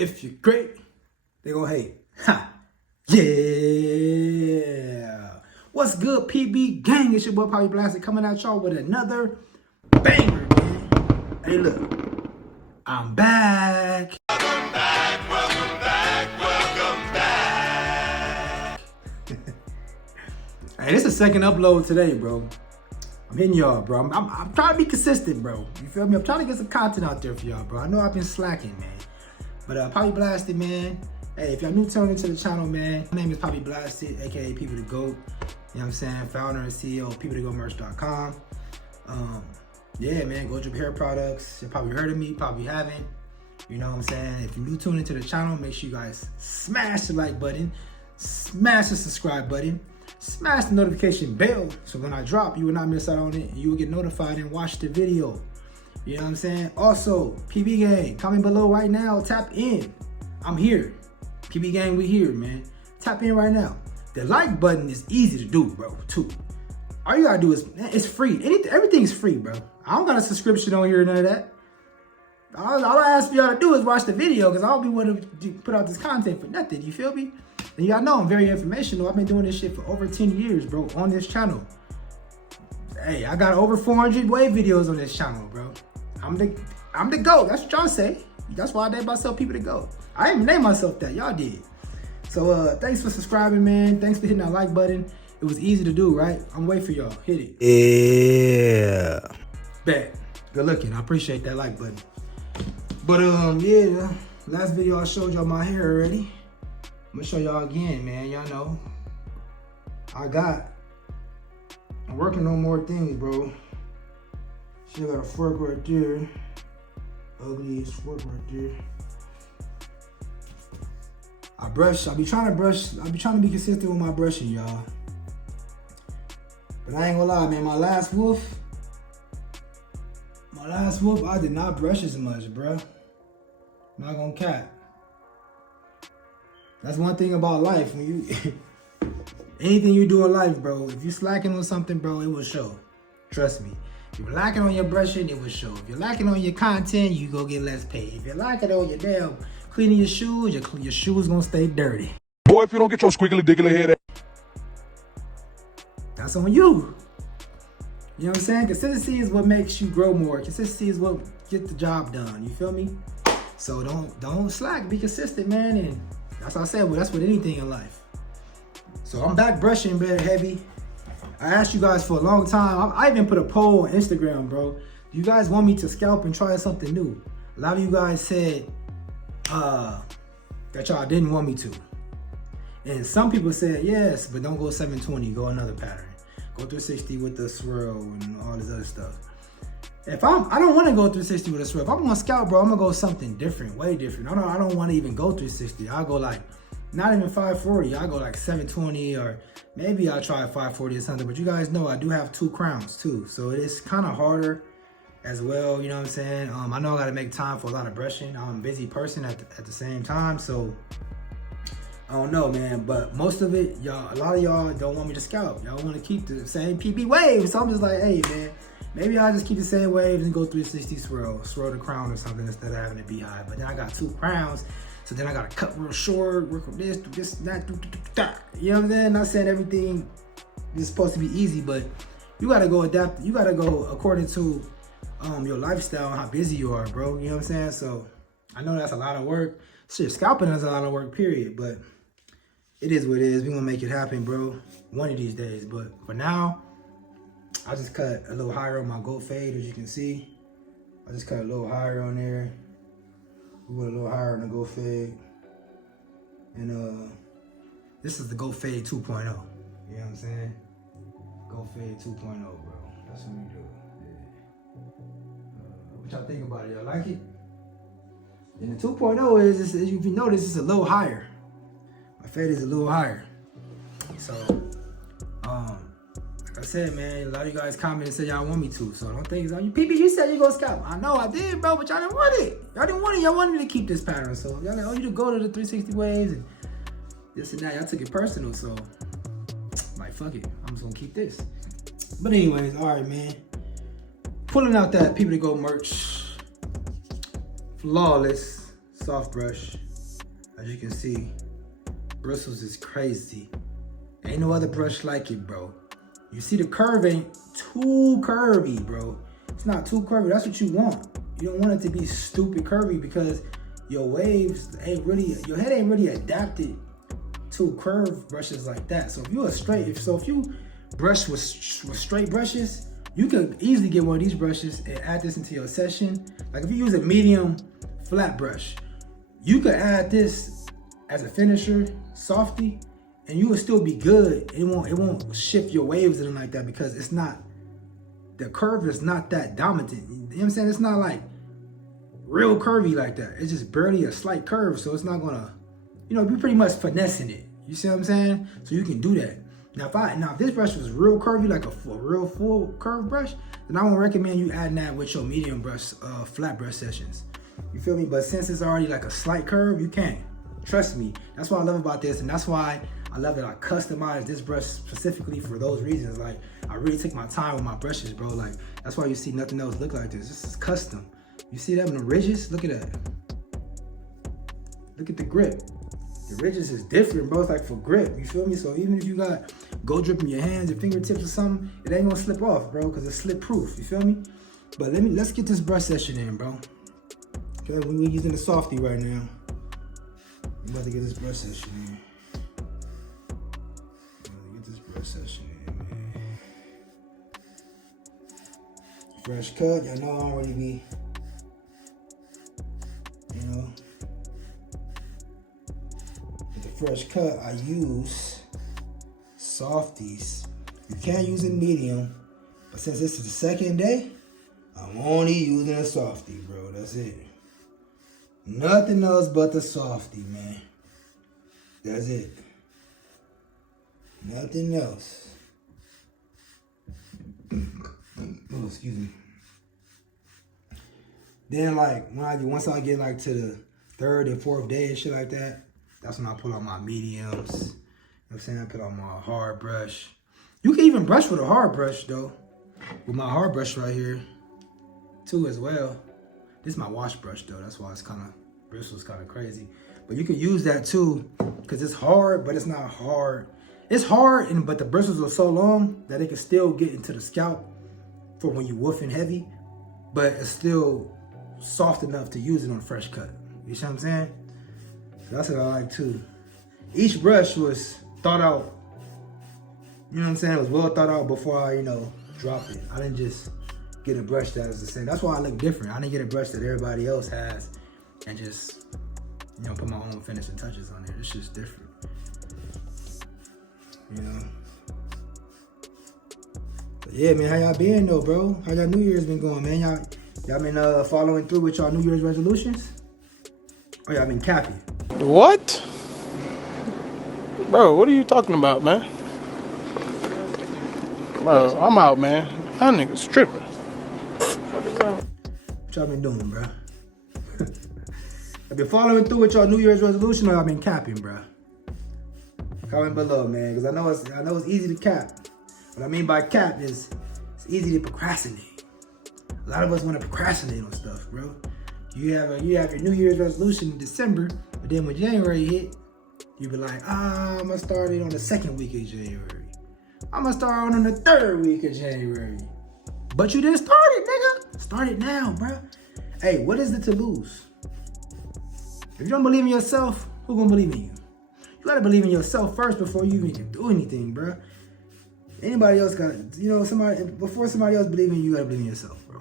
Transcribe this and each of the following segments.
If you're great, they gonna hate. Ha! Yeah! What's good, PB gang? It's your boy Poppy Blasted coming at y'all with another banger, man. Hey, look, I'm back. Welcome back, welcome back, welcome back. Hey, this is the second upload today, bro. I'm hitting y'all, bro. I'm trying to be consistent, bro. You feel me? I'm trying to get some content out there for y'all, bro. I know I've been slacking, man. But Poppy Blasted, man. Hey, if y'all new tuning into the channel, man, my name is Poppy Blasted, aka People to Go. You know what I'm saying? Founder and CEO of peopletogomerch.com. Yeah, man, go drip hair products. You probably heard of me, probably haven't. You know what I'm saying? If you're new tuning into the channel, make sure you guys smash the like button, smash the subscribe button, smash the notification bell, so when I drop, you will not miss out on it. You will get notified and watch the video. You know what I'm saying? Also, PB Gang, comment below right now. Tap in. I'm here. PB Gang, we here, man. Tap in right now. The like button is easy to do, bro, too. All you gotta do is, it's free. Everything's free, bro. I don't got a subscription on here, none of that. All I ask for y'all to do is watch the video, because I don't be wanting to put out this content for nothing, you feel me? And y'all know I'm very informational. I've been doing this shit for over 10 years, bro, on this channel. Hey, I got over 400 wave videos on this channel, bro. I'm the GOAT. That's what y'all say. That's why I named myself People to Go. I didn't even name myself that. Y'all did. So thanks for subscribing, man. Thanks for hitting that like button. It was easy to do, right? I'm waiting for y'all. Hit it. Yeah. Bet. Good looking. I appreciate that like button. But yeah, last video I showed y'all my hair already. I'm gonna show y'all again, man. Y'all know I'm working on more things, bro. Still got a fork right there. Ugly fork right there. I be trying to be consistent with my brushing, y'all. But I ain't gonna lie, man, my last woof, I did not brush as much, bruh. Not gonna cap. That's one thing about life. When you, anything you do in life, bro, if you slacking on something, bro, it will show. Trust me. If you're lacking on your brushing, it will show. If you're lacking on your content, you go get less paid. If you're lacking on your damn cleaning your shoes, your shoes gonna stay dirty. Boy, if you don't get your squiggly diggly head, That's on you. You know what I'm saying? Consistency is what makes you grow more. Consistency is what gets the job done. You feel me? So don't slack. Be consistent, man. And that's what I said. Well, that's with anything in life. So I'm back brushing very heavy. I asked you guys for a long time. I even put a poll on Instagram, bro. Do you guys want me to scalp and try something new? A lot of you guys said that y'all didn't want me to. And some people said yes, but don't go 720, go another pattern. Go 360 with the swirl and all this other stuff. I don't want to go 360 with a swirl. If I'm gonna scalp, bro, I'm gonna go something different, way different. I don't want to even go 360. I'll go like, not even 540. I'll go like 720, or maybe I'll try 540 or something. But you guys know I do have 2 crowns too. So it's kind of harder as well, you know what I'm saying? I know I gotta make time for a lot of brushing. I'm a busy person at the same time, so I don't know, man. But most of it, a lot of y'all don't want me to scalp. Y'all want to keep the same PP waves. So I'm just like, hey, man, maybe I'll just keep the same waves and go 360 swirl the crown or something instead of having a beehive. But then I got 2 crowns, so then I gotta cut real short, work on this, do this, that, you know what I'm saying? Not saying everything is supposed to be easy, but you gotta go adapt. You gotta go according to your lifestyle and how busy you are, bro. You know what I'm saying? So I know that's a lot of work. Shit, scalping is a lot of work, period. But it is what it is. We're gonna make it happen, bro, one of these days. But for now, I just cut a little higher on my gold fade, as you can see. I just cut a little higher on there. We went a little higher on the gold fade. And this is the gold fade 2.0. You know what I'm saying? Gold fade 2.0, bro. That's what we do. What y'all think about it? Y'all like it? And the 2.0 is, if you notice, it's a little higher. My fade is a little higher. So, like I said, man, a lot of you guys commented and said y'all want me to. So don't think it's on you. PB, you said you gonna scalp. I know I did, bro, but y'all didn't want it. Y'all didn't want it. Y'all wanted me to keep this pattern. So y'all like, oh, you to go to the 360 waves and this and that. Y'all took it personal. So, like, fuck it. I'm just gonna keep this. But anyways, all right, man. Pulling out that People to Go merch. Flawless soft brush. As you can see, bristles is crazy. Ain't no other brush like it, bro. You see the curve ain't too curvy, bro. It's not too curvy. That's what you want. You don't want it to be stupid curvy because your waves ain't really, your head ain't really adapted to curved brushes like that. So if you if you brush with straight brushes, you could easily get one of these brushes and add this into your session. Like if you use a medium flat brush, you could add this as a finisher, softy, and you will still be good. It won't shift your waves and like that because it's not, the curve is not that dominant. You know what I'm saying? It's not like real curvy like that. It's just barely a slight curve, so it's not gonna, you know, be pretty much finessing it. You see what I'm saying? So you can do that. Now if this brush was real curvy, like a real full curve brush, then I would recommend you adding that with your medium brush, flat brush sessions. You feel me? But since it's already like a slight curve, you can't. Trust me. That's what I love about this, and that's why I love that I customized this brush specifically for those reasons. Like, I really take my time with my brushes, bro. Like, that's why you see nothing else look like this. This is custom. You see that in the ridges? Look at that. Look at the grip. The ridges is different, bro. It's like for grip, you feel me? So even if you got gold drip in your hands, your fingertips or something, it ain't gonna slip off, bro, because it's slip proof, you feel me? But let's get this brush session in, bro. Okay, we're using the softy right now. I'm about to get this brush session in. Get this brush session in, man. Fresh cut, y'all know I don't really be, you know. With the fresh cut, I use softies. You can't use a medium, but since this is the second day, I'm only using a softy, bro. That's it. Nothing else but the softy, man. That's it. Nothing else. Oh, excuse me. Then like once I get like to the third and fourth day and shit like that, that's when I pull out my mediums. You know what I'm saying? I put on my hard brush. You can even brush with a hard brush though. With my hard brush right here too as well. This is my wash brush though. That's why it's bristles kind of crazy. But you can use that too because it's hard, but it's not hard. It's hard, but the bristles are so long that it can still get into the scalp for when you woofing heavy, but it's still soft enough to use it on a fresh cut. You see what I'm saying? That's what I like too. Each brush was thought out. You know what I'm saying? It was well thought out before I, dropped it. I didn't just get a brush that was the same. That's why I look different. I didn't get a brush that everybody else has and just, put my own finishing touches on it. It's just different. But yeah, man, how y'all been though, bro? How y'all New Year's been going, man? Y'all been following through with y'all New Year's resolutions? Or y'all been capping? What? Bro, what are you talking about, man? Bro, I'm out, man. That nigga's tripping. What y'all been doing, bro? I've been following through with y'all New Year's resolution, or y'all been capping, bro? Comment below, man, because I know it's easy to cap. What I mean by cap is it's easy to procrastinate. A lot of us want to procrastinate on stuff, bro. You have your New Year's resolution in December, but then when January hit, you be like, I'm gonna start it on the second week of January. I'm gonna start on the third week of January. But you didn't start it, nigga. Start it now, bro. Hey, what is it to lose? If you don't believe in yourself, who gonna believe in you? You gotta believe in yourself first before you even can do anything, bro. Anybody else got, before somebody else believe in you, you gotta believe in yourself, bro.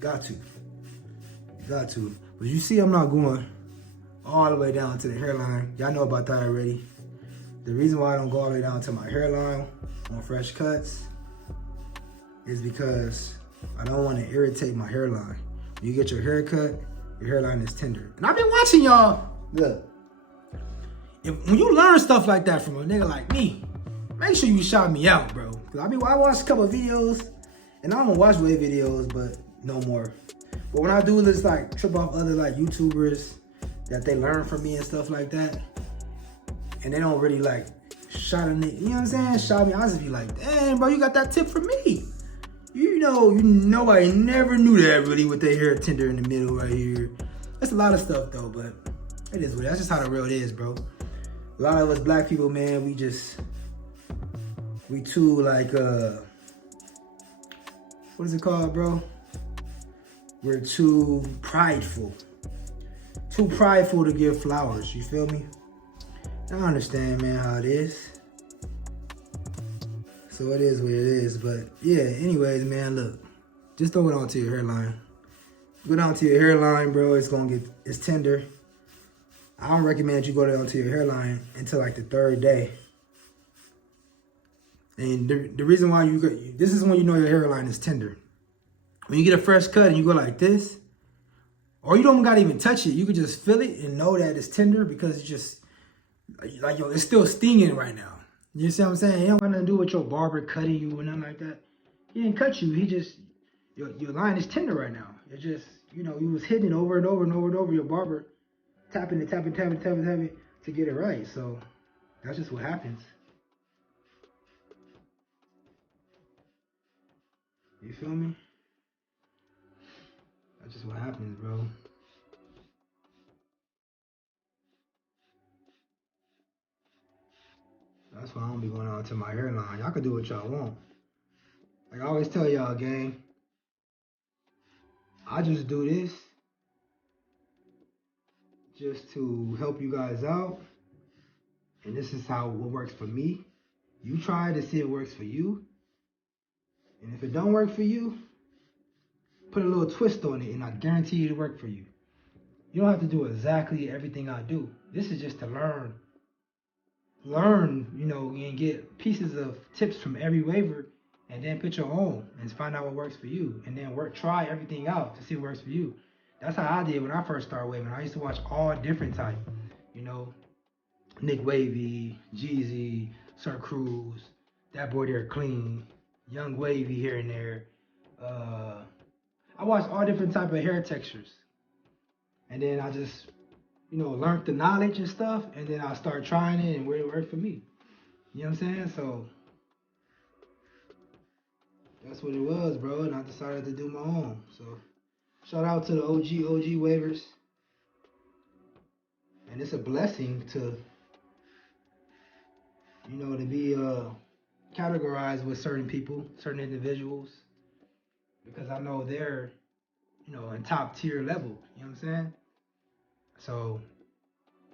Got to. But you see, I'm not going all the way down to the hairline. Y'all know about that already. The reason why I don't go all the way down to my hairline on fresh cuts is because I don't want to irritate my hairline. When you get your hair cut, your hairline is tender. And I've been watching y'all. Look. When you learn stuff like that from a nigga like me, make sure you shout me out, bro. Cause I watched a couple of videos, and I don't watch wave videos, but no more. But when I do this, like, trip off other, like, YouTubers that they learn from me and stuff like that, and they don't really, like, shout a nigga, you know what I'm saying? Shout me, I just be like, damn, bro, you got that tip from me. Nobody never knew that really with their hair tender in the middle right here. That's a lot of stuff, though, but It is weird. That's just how the world is, bro. A lot of us black people, man, we too like what is it called, bro? We're too prideful. Too prideful to give flowers, you feel me? I understand, man, how it is. So it is what it is. But yeah, anyways, man, look. Just throw it onto your hairline. Go down to your hairline, bro. It's tender. I don't recommend you go down to your hairline until like the 3rd day. And the reason why this is when you know your hairline is tender. When you get a fresh cut and you go like this, or you don't gotta even touch it, you can just feel it and know that it's tender because it's just like, yo, it's still stinging right now. You see what I'm saying? It don't got nothing to do with your barber cutting you or nothing like that. He didn't cut you. He just, your line is tender right now. It just, you know, you was hitting it over and over and over and over. Your barber tapping it to get it right. So that's just what happens. You feel me? That's just what happens, bro. That's why I don't be going out to my hairline. Y'all can do what y'all want. Like I always tell y'all, gang, I just do this just to help you guys out. And this is how what works for me. You try to see if it works for you. And if it don't work for you, put a little twist on it and I guarantee you it'll work for you. You don't have to do exactly everything I do. This is just to learn, you know, and get pieces of tips from every waver and then put your own and find out what works for you. And then try everything out to see what works for you. That's how I did when I first started waving. I used to watch all different type, you know, Nick Wavy, Jeezy, Sir Cruz, that boy there Clean, Young Wavy here and there. I watched all different type of hair textures. And then I just, you know, learned the knowledge and stuff. And then I started trying it and where it worked for me. You know what I'm saying? So that's what it was, bro. And I decided to do my own. So shout out to the OG wavers. And it's a blessing to, you know, to be categorized with certain people, certain individuals. Because I know they're, you know, in top tier level. You know what I'm saying? So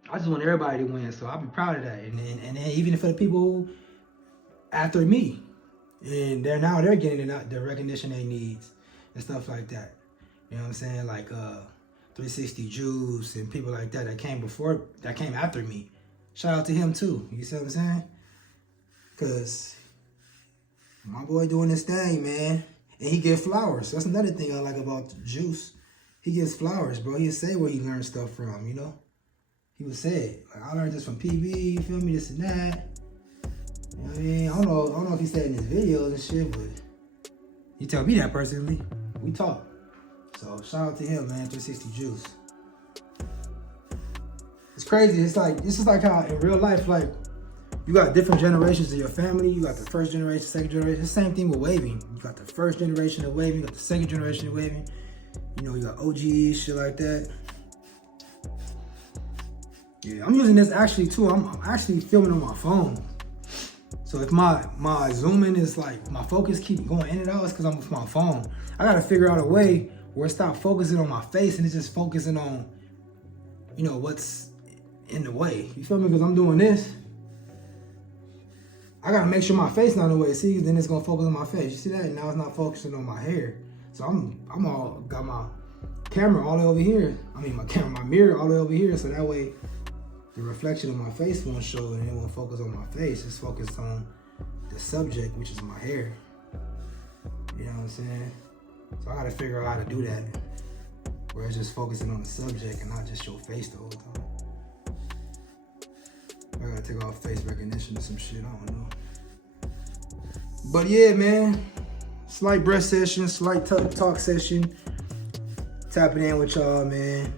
I just want everybody to win. So I'll be proud of that. And then even for the people who after me, and they're getting the recognition they need and stuff like that. You know what I'm saying? Like 360 Juice and people like that came after me. Shout out to him too. You see what I'm saying? Cause my boy doing this thing, man. And he get flowers. That's another thing I like about Juice. He gets flowers, bro. He'll say where he learned stuff from, you know? He would say it. Like, I learned this from PB, you feel me? This and that. You know what I mean? I don't know if he said in his videos and shit, but he tell me that personally. We talk. So shout out to him, man. 360 Juice. It's crazy. It's just like how in real life, like, you got different generations of your family. You got the first generation, second generation. The same thing with waving. You got the first generation of waving. You got the second generation of waving. You know, you got OGs, shit like that. Yeah, I'm using this actually too. I'm actually filming on my phone. So if my zooming is like, my focus keep going in and out, it's because I'm with my phone. I gotta figure out a way where it stop focusing on my face and it's just focusing on, you know, what's in the way. You feel me? Because I'm doing this. I gotta make sure my face not in the way. See, then it's gonna focus on my face. You see that? And now it's not focusing on my hair. So I'm all got my camera all the way over here. I mean my mirror all the way over here. So that way the reflection of my face won't show and it won't focus on my face. It's focused on the subject, which is my hair. You know what I'm saying? So I gotta figure out how to do that. Where it's just focusing on the subject and not just your face the whole time. I gotta take off face recognition or some shit, I don't know. But yeah, man. Slight breath session, slight talk session. Tapping in with y'all, man.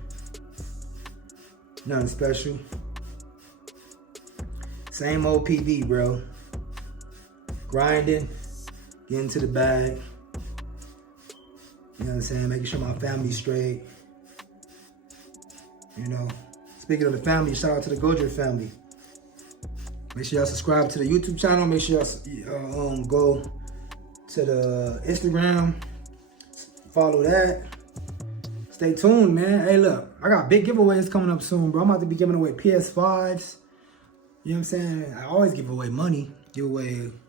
Nothing special. Same old PB, bro. Grinding, getting to the bag. You know what I'm saying? Making sure my family's straight. You know, Speaking of the family, shout out to the Gojer family. Make sure y'all subscribe to the YouTube channel. Make sure y'all go to the Instagram. Follow that. Stay tuned, man. Hey, look, I got big giveaways coming up soon, bro. I'm about to be giving away PS5s. You know what I'm saying? I always give away money. I'm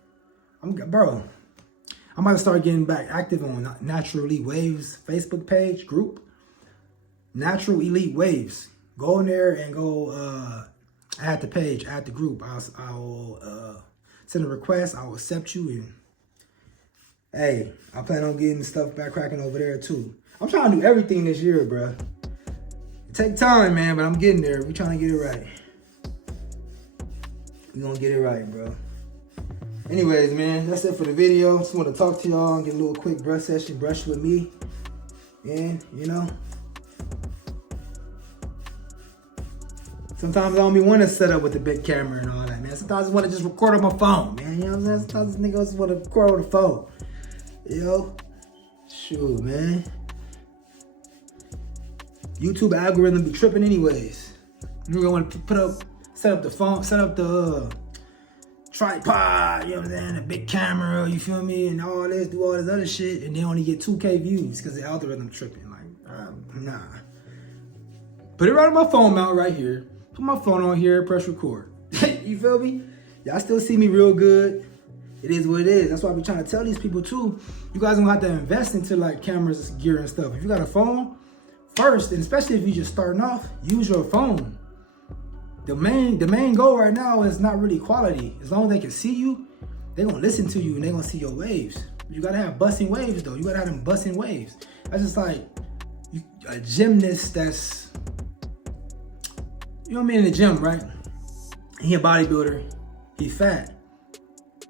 about to start getting back active on Natural Elite Waves Facebook page group. Natural Elite Waves. Go in there and go add the page, add the group. I will send a request. I will accept you. And hey, I plan on getting stuff back cracking over there too. I'm trying to do everything this year, bro. It take time, man, but I'm getting there. We trying to get it right. We gonna get it right, bro. Anyways, man, that's it for the video. Just want to talk to y'all and get a little quick brush session, brush with me. And, you know, sometimes I don't be want to set up with the big camera and all that, man. Sometimes I just want to just record on my phone, man. You know what I'm saying? Sometimes niggas just want to record on the phone. You know? Shoot, man. YouTube algorithm be tripping anyways. You're gonna want to set up the phone, set up the tripod, you know what I'm saying, a big camera, you feel me, and all this, do all this other shit, and they only get 2K views because the algorithm tripping. Like, nah. Put it right on my phone mount right here. Put my phone on here, press record. You feel me? Y'all still see me real good. It is what it is. That's why I be trying to tell these people too. You guys don't have to invest into like cameras, gear, and stuff. If you got a phone, first, and especially if you're just starting off, use your phone. The main goal right now is not really quality. As long as they can see you, they're gonna listen to you and they're gonna see your waves. You gotta have busting waves though. You gotta have them busting waves. That's just like a gymnast that's, you know what I mean, in the gym, right? He a bodybuilder, he fat.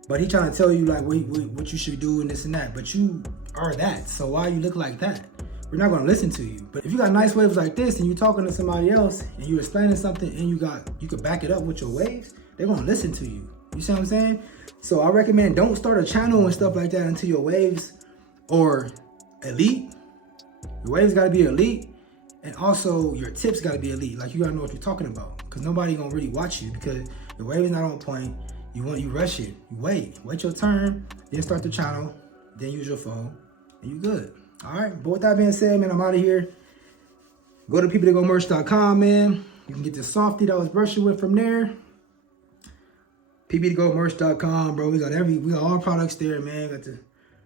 But he trying to tell you like what you should do and this and that. But you are that, so why you look like that? We're not gonna listen to you. But if you got nice waves like this and you talking to somebody else and you explaining something and you could back it up with your waves, they're gonna listen to you. You see what I'm saying? So I recommend don't start a channel and stuff like that until your waves or elite. Your waves gotta be elite, and also your tips gotta be elite. Like you gotta know what you're talking about, because nobody gonna really watch you because your wave is not on point. You rush it. You wait your turn, then start the channel, then use your phone, and you good. All right, but with that being said, man, I'm out of here. Go to poppyblasted.com, man. You can get the softy that I was brushing with from there. poppyblasted.com, bro. We got all products there, man. Got the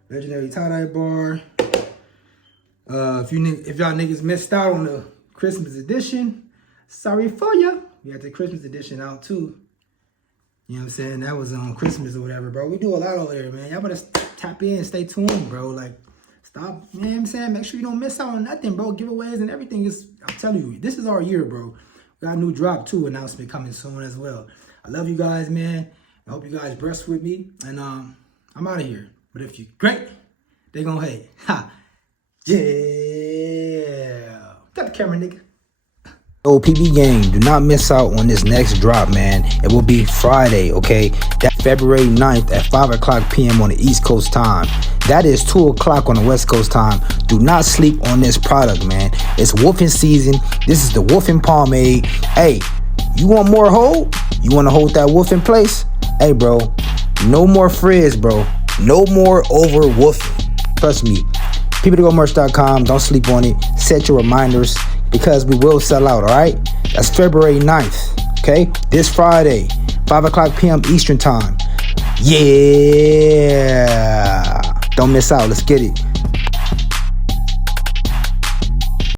legendary tie-dye bar. If y'all niggas missed out on the Christmas edition, sorry for ya. We got the Christmas edition out too. You know what I'm saying? That was on Christmas or whatever, bro. We do a lot over there, man. Y'all better tap in, stay tuned, bro. Like, stop, you know what I'm saying? Make sure you don't miss out on nothing, bro. Giveaways and everything I'm telling you, this is our year, bro. We got a new drop too, announcement coming soon as well. I love you guys, man. I hope you guys brush with me. And I'm out of here. But if you're great, they gonna hate. Ha. Yeah. Got the camera, nigga. Yo, PB gang, do not miss out on this next drop, man. It will be Friday, okay? That's February 9th at 5 o'clock p.m. on the East Coast time. That is 2 o'clock on the West Coast time. Do not sleep on this product, man. It's wolfing season. This is the wolfing pomade. Hey, you want more hold? You want to hold that wolf in place? Hey, bro, no more frizz, bro. No more over woofing. Trust me. PeopleToGoMerch.com. Don't sleep on it. Set your reminders, because we will sell out, all right? That's February 9th, okay? This Friday, 5 o'clock p.m. Eastern time. Yeah. Don't miss out. Let's get it.